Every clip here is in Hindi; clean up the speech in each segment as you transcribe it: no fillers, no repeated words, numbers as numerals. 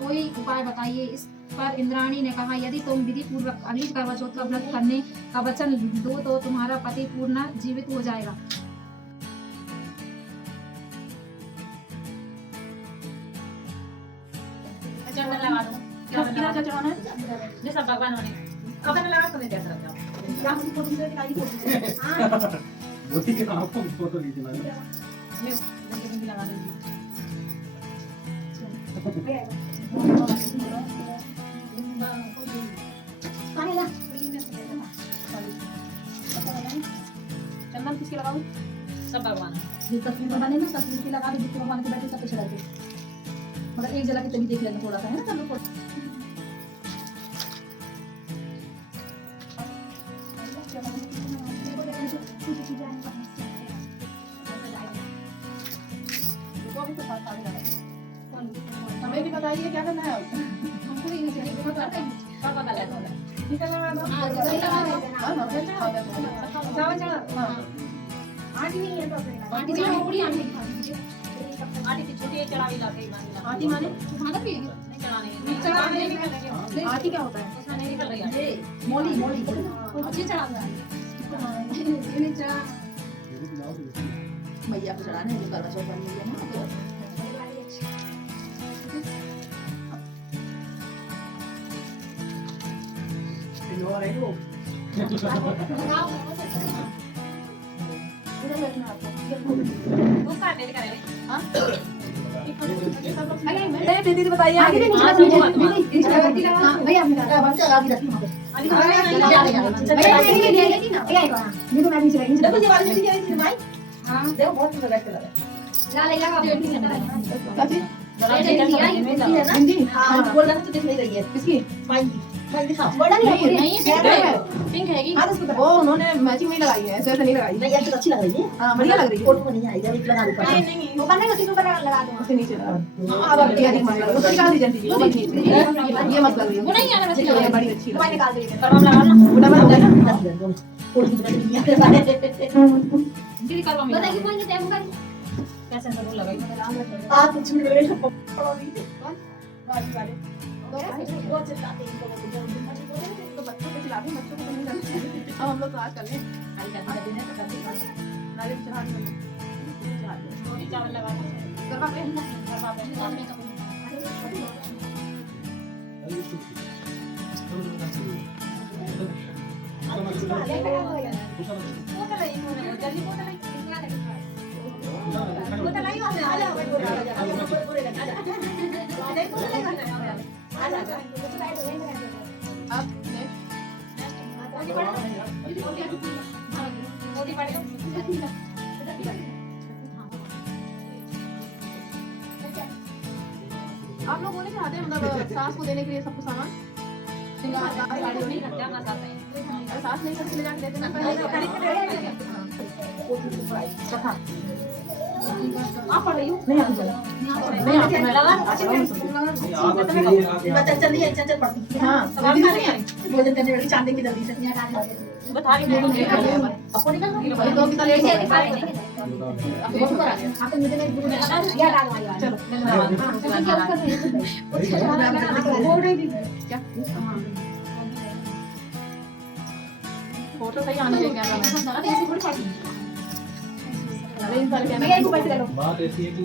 कोई उपाय बताइए। इस पर इंद्राणी ने कहा, यदि तुम विधि पूर्वक अगली करवा चौथ का व्रत करने का वचन दो तो तुम्हारा पति पूर्ण जीवित हो जाएगा। सब भगवान होने अपन लगा तुम्हें कैसा लगता मोदी के नाम पर फोटो ली थी मैंने। लगा दीजिए। चंदन किसके लगाऊं? सब भगवान जिस तस्वीर में बने ना, तस्वीर की लगा दो, जिसके भगवान के बैठे सब पे चढ़ा के, मगर एक जगह की तभी देख लेना थोड़ा सा, है ना? चलो हमें भी बताइए क्या करना है। हमको नहीं चाहिए, बहुत करते हैं। सब बता ले दो। ठीक है लगा दो। हां, जल्दी लगा दो। हां फिर चावल चढ़ा। हां, आटी नहीं है तो आटी नहीं, पूरी आटी की खानी। आटी की छोटी चढ़ावी ला के मानी। आटी माने खाना भी नहीं चढ़ाने नहीं चढ़ाने निकल रही है। आटी क्या होता है? उसमें नहीं निकल रही है। ये मोली अच्छी चढ़ा दो। ये नहीं चढ़ा। मैया को चढ़ाने जो करवा चौथ करनी है ना। तू काट दे करे। हां अरे दीदी बताइए आगे आगे। नहीं चला दीदी। हां भैया आपने कहा बंद लगा दी रखी वहां पे। भैया ये लेती ना। भैया को ये तो मैं भी चलाई। देखो ये वाली दीदी आई थी भाई। हां देखो बहुत सुंदर बैठ के लगा। ला ले लगा काफी हिंदी। हां बोल रहा तो दिख नहीं रही है किसकी भाई भाई दिखा बड़ा नहीं नहीं पिंक हैगी। हां तो वो उन्होंने मैचिंग में लगाई है, ऐसे ऐसे नहीं लगाई। नहीं ये तो अच्छी लग रही है। हां बढ़िया लग रही है। फोटो में नहीं आई जब एक लगा दूं नहीं वो करने का सीधे ऊपर लगा दो। उसके नीचे लगा। अब अब क्या दिख रहा है? उसकी काली जल्दी वो बड़ी ये मत लग रही है। वो नहीं आना ये चाहिए। बड़ी अच्छी मोबाइल लग निकाल दे। करवा लगा ना। वो डबल हो गया ना। फोटो की तरह नहीं है। दीदी करवा में बताइए कौन से होगा? कैसे सब लगाई। आप कुछ भी ले लो पड़ोगी गाड़ी वाले वो चिल्लाते हैं तो बच्चों को खिला दें, बच्चों को तो नहीं करना चाहिए। अब हम लोग तो आज कर लें। खाली कर देने तो कर दी। नारियल चढ़ा दें। छोटी चावल लगा दो। करवा पे करवा पे। अब आप लोग बोले चाहते हैं मतलब सास को देने के लिए सबको सामान श्रृंगार का साड़ी नहीं नहीं जाना चाहते हैं। अरे सास नहीं करके ले जाके देते ना कथा आप पढ़ रही हो? नहीं आती चला नहीं आती मैं लगा बच्चा चल रही है चल पड़ती हाँ सब नहीं आई। भोजन करने वाली चांदी की जल्दी से बता रही हूं। आपको निकल ये दो की तरह ये एक दिखा रहे हैं। बहुत ऊपर आ गया आपने मुझे नहीं पूरा या डालवा यार। चलो क्या ऊपर से वो नहीं दी। क्या फोटो सही आना चाहिए कैमरा में ऐसे थोड़ी पार्टी। अरे इन सारे भैया कैमरा एक ऊपर से ले लो। बात ऐसी है कि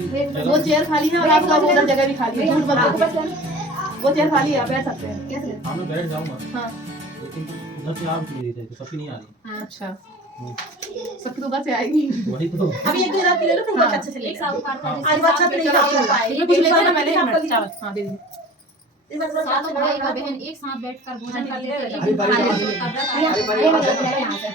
वो चेयर खाली है और आपका वो उधर जगह भी खाली है झूठ मत बोलिए। वो चेयर खाली है आप बैठ सकते हैं कैसे ले? हाँ मैं बैठ जाऊंगा हाँ लेकिन उधर से आप ले रही थे सबकी नहीं आ रही। अच्छा सबकी तो बस से आएगी वही तो अभी एक दो रात ले लो फिर बहुत अच्छे से ले एक साल उखाड़ कर आज बात छत नहीं चलो कर पाए ये कुछ लेते ना पहले चावल हाँ दे दीजिए इस बार सालों भाई और बहन एक साथ बैठकर भोजन करते थे। अरे भाई,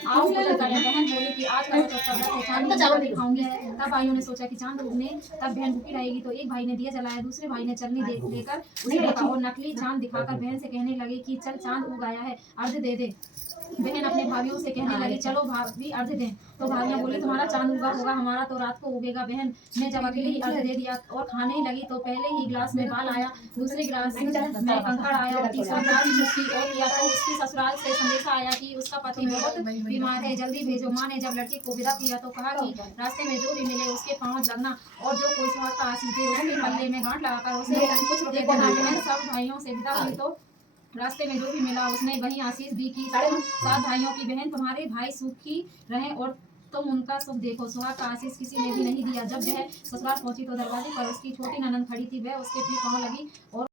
आओ भोजन करें। बहन बोली कि आज का जो चांद का चावल दिखाऊंगी। तब भाइयों ने सोचा कि चांद उगने तब बहन भूखी रहेगी, तो एक भाई ने दिया जलाया, दूसरे भाई ने चलनी लेकर उसे देखा और नकली चांद दिखाकर बहन से कहने लगे कि चल चांद उग आया है, अर्घ दे दे। बहन अपने भाइयों से कहने लगी चलो भाभी अर्घ दें। तो भाभियां बोली तुम्हारा चांद उगा होगा, हमारा तो रात को उगेगा। बहन ने जब अकेले ही अर्घ दे दिया और खाने लगी तो पहले ही गिलास में बाल आया, दूसरे गिलास में में कंकड़ आया और तीसरा दाल छुट्टी और किया तो उसकी ससुराल से संदेशा आया कि उसका पति बहुत बीमार है, जल्दी भेजो। माँ ने जब लड़की को विदा किया तो कहा कि रास्ते में जो भी मिले उसके पाँव लगना और जो कोई स्वाद का आशीष दे उसके पल्ले में गांठ लगाकर उसे कुछ रुपए देना। बहन सब भाइयों से विदा हुई तो रास्ते में जो भी मिला उसने वही आशीष दी कि 7 भाइयों की बहन तुम्हारे भाई सुखी रहे और तुम उनका सुख देखो। सुहाग का आशीष किसी ने भी नहीं दिया। जब वह ससुराल पहुंची तो दरवाजे पर उसकी छोटी ननद खड़ी थी, वह उसके भी पाँव लगी और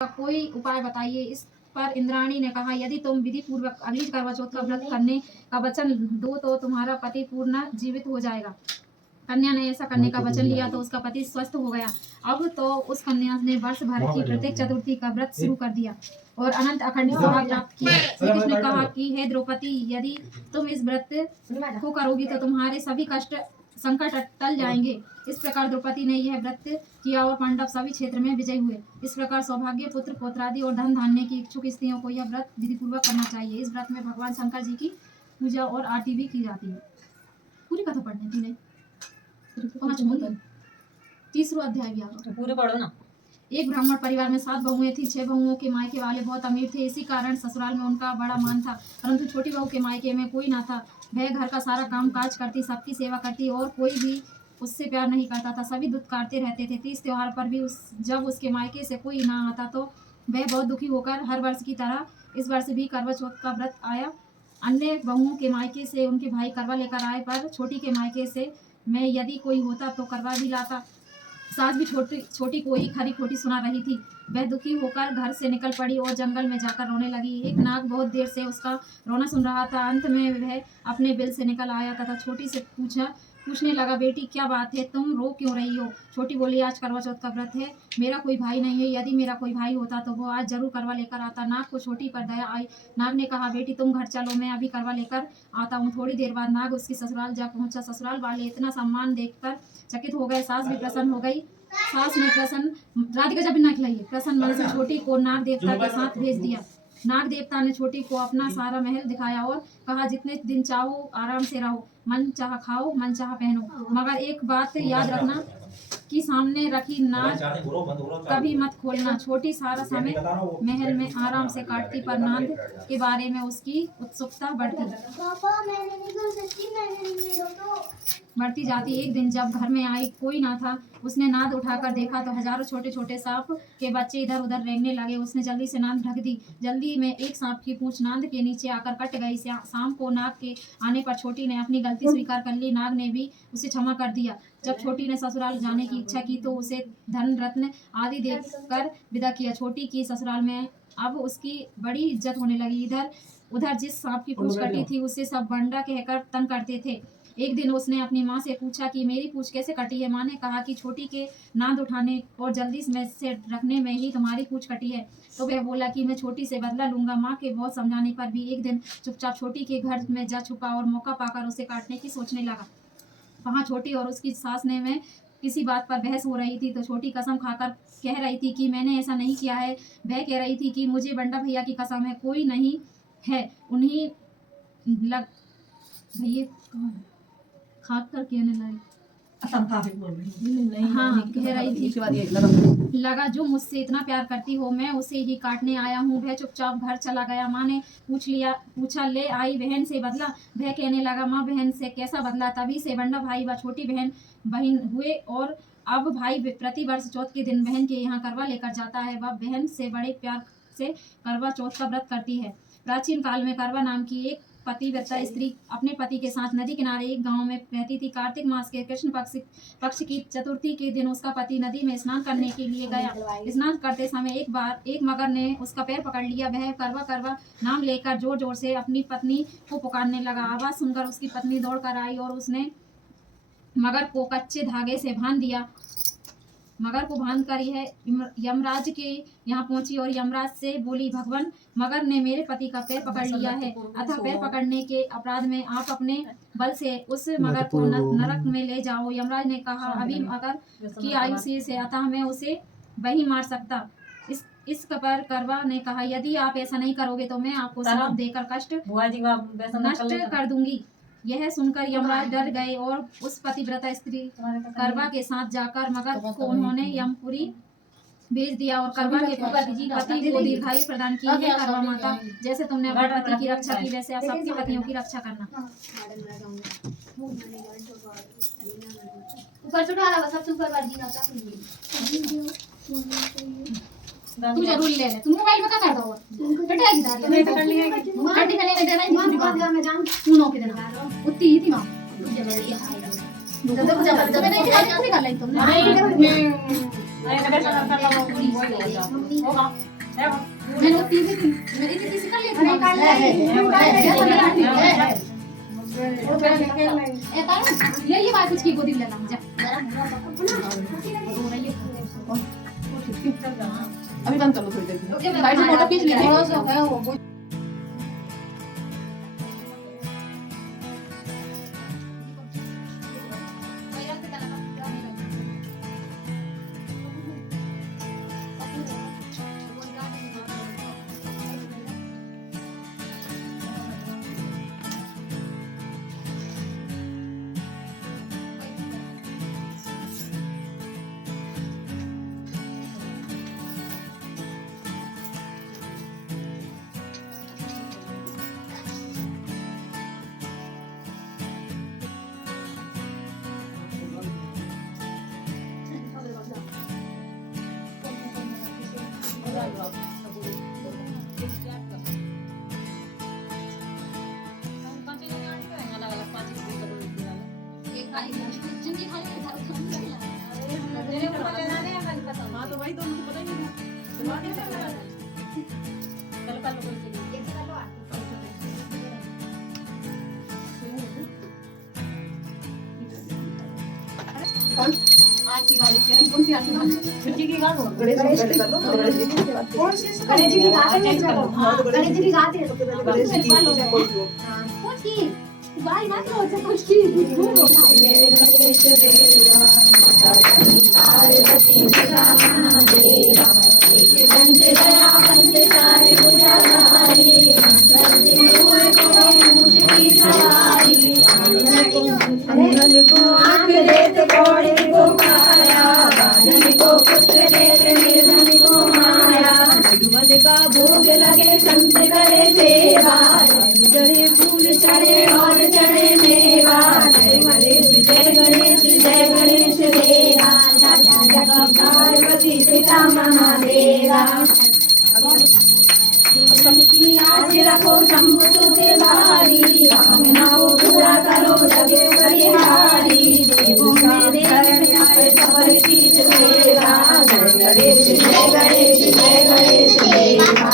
कोई उपाय बताइए। इस पर इंद्राणी ने कहा, यदि तुम विधि पूर्वक अगली करवा चौथ का व्रत करने का वचन दो तो तुम्हारा पति पूर्ण जीवित हो जाएगा। कन्या ने ऐसा करने का वचन लिया तो उसका पति स्वस्थ हो गया। अब तो उस कन्या ने वर्ष भर की प्रत्येक चतुर्थी का व्रत शुरू कर दिया और अनंत अखंड सौभाग्य प्राप्त किया। श्री कृष्ण ने कहा कि हे द्रौपदी, यदि तुम इस व्रत को करोगी तो तुम्हारे सभी कष्ट संकट टल जाएंगे। इस प्रकार द्रौपदी ने यह व्रत किया और पांडव सभी क्षेत्र में विजयी हुए। इस प्रकार सौभाग्य, पुत्र पौत्रादि और धन धान्य की इच्छुक स्त्रियों को यह व्रत विधि पूर्वक करना चाहिए। इस व्रत में भगवान शंकर जी की पूजा और आरती भी की जाती है। पूरी कथा पढ़ने की नहीं, 5 बोल, 30वां अध्याय भी आगे पूरे पढ़ो ना। एक ब्राह्मण परिवार में 7 बहुएं थी। 6 बहुओं के मायके वाले बहुत अमीर थे, इसी कारण ससुराल में उनका बड़ा मान था। परंतु छोटी बहू के मायके में कोई ना था। वह घर का सारा काम काज करती, सबकी सेवा करती और कोई भी उससे प्यार नहीं करता था। सभी दुत्कारते रहते थे। तीज त्योहार पर भी जब उसके मायके से कोई ना आता तो वह बहुत दुखी होकर हर वर्ष की तरह इस वर्ष भी करवा चौथ का व्रत आया। अन्य बहुओं के मायके से उनके भाई करवा लेकर आए, पर छोटी के मायके से मैं यदि कोई होता तो करवा भी लाता। सास भी छोटी को ही खरी खोटी सुना रही थी। वह दुखी होकर घर से निकल पड़ी और जंगल में जाकर रोने लगी। एक नाग बहुत देर से उसका रोना सुन रहा था। अंत में वह अपने बिल से निकल आया तथा छोटी से पूछने लगा, बेटी क्या बात है, तुम रो क्यों रही हो? छोटी बोली, आज करवा चौथ का व्रत है, मेरा कोई भाई नहीं है। यदि मेरा कोई भाई होता तो वो आज जरूर करवा लेकर आता। नाग को छोटी पर दया आई। नाग ने कहा, बेटी तुम घर चलो, मैं अभी करवा लेकर आता हूँ। थोड़ी देर बाद नाग उसकी ससुराल जा पहुंचा। ससुराल वाले इतना सम्मान देखकर चकित हो गए। सास भी प्रसन्न हो गई। सास ने राधिका जब ना खिलाइए प्रसन्न मन से छोटी को नाग देवता के साथ भेज दिया। नाग देवता ने छोटी को अपना सारा महल दिखाया और कहा, जितने दिन चाहो आराम से रहो, मन चाह खाओ, मन चाह पहनो, मगर एक बात याद रखना कि सामने रखी नाग कभी मत खोलना। छोटी सारा समय महल में आराम से काटती, पर नाग के बारे में उसकी उत्सुकता बढ़ती जाती। एक दिन जब घर में आई कोई ना था, उसने नाद उठाकर देखा तो हजारों छोटे छोटे सांप के बच्चे इधर उधर रेंगने लगे। उसने जल्दी से नाद ढक दी। जल्दी में एक सांप की पूंछ नाद के नीचे आकर कट गई। सांप को नाग के आने पर छोटी ने अपनी गलती स्वीकार कर ली। नाग ने भी उसे क्षमा कर दिया। जब छोटी ने ससुराल जाने की इच्छा की तो उसे धन रत्न आदि देकर विदा किया। छोटी की ससुराल में अब उसकी बड़ी इज्जत होने लगी। इधर उधर जिस सांप की पूंछ कटी थी उसे सब बंडा कहकर तंग करते थे। एक दिन उसने अपनी माँ से पूछा कि मेरी पूंछ कैसे कटी है। माँ ने कहा कि छोटी के नाद उठाने और जल्दी में से रखने में ही तुम्हारी पूंछ कटी है। तो वह बोला कि मैं छोटी से बदला लूंगा। माँ के बहुत समझाने पर भी एक दिन चुपचाप छोटी के घर में जा छुपा और मौका पाकर उसे काटने की सोचने लगा। वहाँ छोटी और उसकी सास ने में किसी बात पर बहस हो रही थी तो छोटी कसम खाकर कह रही थी कि मैंने ऐसा नहीं किया है। वह कह रही थी कि मुझे बंडा भैया की कसम है, कोई नहीं है, उन्हीं लग भैया खाक कर कहने लगे। हाँ, कह रही थी लगा जो मुझसे इतना प्यार करती हो मैं उसे ही काटने आया हूँ। वह चुपचाप घर चला गया। माँ ने पूछा ले आई बहन से बदला? वह कहने लगा, माँ बहन से कैसा बदला? तभी से बंडा भाई व छोटी बहन हुए और अब भाई प्रति वर्ष चौथ के दिन बहन के यहाँ करवा लेकर जाता है। वह बहन से बड़े प्यार से करवा चौथ का व्रत करती है। प्राचीन काल में करवा नाम की एक पतिव्रता स्त्री अपने पति के साथ नदी किनारे एक गांव में रहती थी। कार्तिक मास के कृष्ण पक्ष की चतुर्थी के दिन उसका पति नदी में स्नान करने के लिए गया। स्नान करते समय एक मगर ने उसका पैर पकड़ लिया। वह करवा करवा नाम लेकर जोर जोर से अपनी पत्नी को पुकारने लगा। आवाज सुनकर उसकी पत्नी दौड़ कर आई और उसने मगर को कच्चे धागे से बांध दिया। मगर को बांध कर यह यमराज के यहाँ पहुंची और यमराज से बोली, भगवान, मगर ने मेरे पति का पैर पकड़ लिया है, अतः पैर पकड़ने के अपराध में आप अपने बल से उस मगर को नरक में ले जाओ। यमराज ने कहा, अभी मगर की आयु शेष है, अतः मैं उसे वही मार सकता। इस पर करवा ने कहा, यदि आप ऐसा नहीं करोगे तो मैं आपको श्राप देकर कष्ट नष्ट कर दूंगी। यह सुनकर यमराज डर गए और उस पतिव्रता स्त्री करवा के साथ जाकर मगर को उन्होंने यमपुरी भेज दिया और करवा के पति को दीर्घायु प्रदान की। है करवा माता, जैसे तुमने अपने पति की रक्षा की वैसे आप सबके पतियों की रक्षा करना। ऊपर चढ़ा रहा सबसे ऊपर बार जीना था। तू जरूर ले ले, तुम मोबाइल बता कर दो बेटा इधर ले कर लिया हड्डी करने का देना नहीं मैं जान तू नो के देना उतनी ही थी मां मुझे ले लिया जब नहीं कर लाई तुमने मैंने वो तीन थी मेरी थी किसी कर लिया ये बात कुछ की गोदी लेना जा अभी बंद कर लो थोड़ी देर में। साइड से फोटो खींच लीजिए। थोड़ा सा है वो आरती गाड़ी करें कौन सी आरती मिट्टी की गाड़ गणेश जी कर लो गणेश जी की बात कौन सी गणेश जी की गाते हैं गणेश जी की गाते हैं सबसे पहले गणेश जी की बोल दो कुछ की भाई ना तो अच्छा कुछ की गणेश देवा माता की पार्वती पिता महादेवा एक दंत दया बंद चार भुजाधारी मंगल हुए को मुझकी सवारी आनंद को आंख देत कोड़ी को पाया बाजन को पुत्र देत निर्धन को माया मधुमत का भोग लगे संत करे सेवा गड़े फूल चढ़े और चढ़े मेवा जय गणेश देवा दादा पार्वती पिता महादेवा की आज रखो शंभु सुते भारी कामनाओं पूरा करो लगे परिहारी देवों में देव सफल की सेवा जय गणेश देवा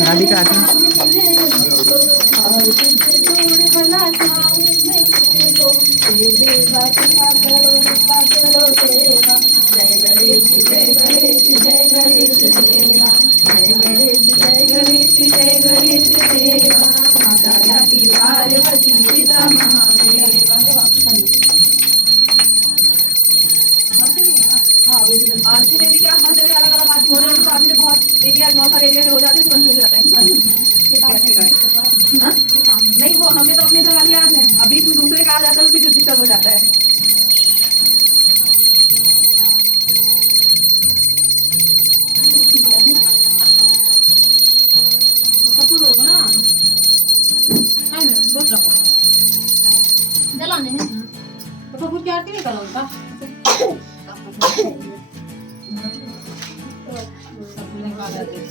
राधिका पार्वती पिता महादेवा आरती में भी क्या हर जगह अलग अलग आरती हो रही है तो आरती बहुत एरिया बहुत सारे एरिया में हो जाते हैं कंफ्यूज हो जाता है नहीं वो हमें तो अपने सवाल याद है अभी तो दूसरे का आ जाता है फिर डिस्टर्ब हो जाता है कपूर होगा ना है ना बहुत रखो जलाने हैं तो कपूर की आरती निकालो उनका सब निकाल देते हैं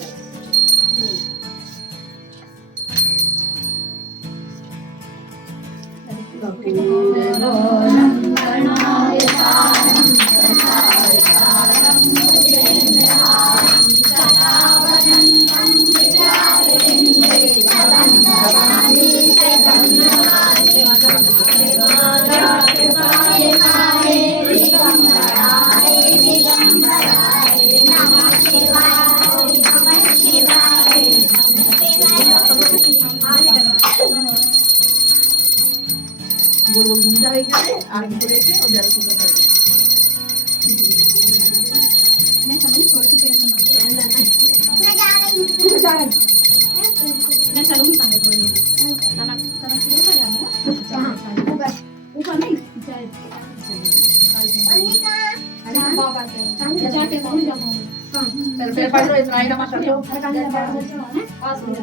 आगे को लेके और जरा सुंदर कर दो। मैं चलूँ थोड़े से पेड़ सुनना मैं चलूँगी सामने थोड़ी देर तना तना क्लियर कर जाना कहाँ ऊपर नहीं बाबा के जाके पहुंच जाऊंगी तेरे पे पड़ रहा इतना ही ना मत करो। पास में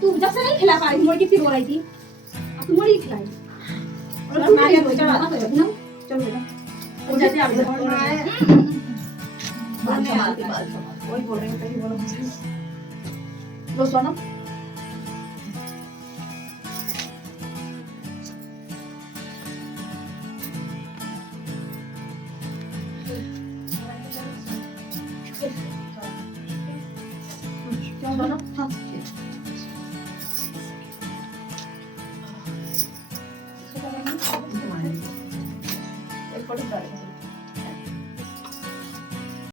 तू जब से नहीं खिला पा रही मुर्गी फिर हो रही थी अब तू मुर्गी खिलाई और मारिया तो चला ना चलो बेटा वो जैसे आप बाल संभाल के बाल संभाल वही बोल रहे हैं कहीं बोलो मुझे लो सोना क्यों दोनों हाँ एक फोटो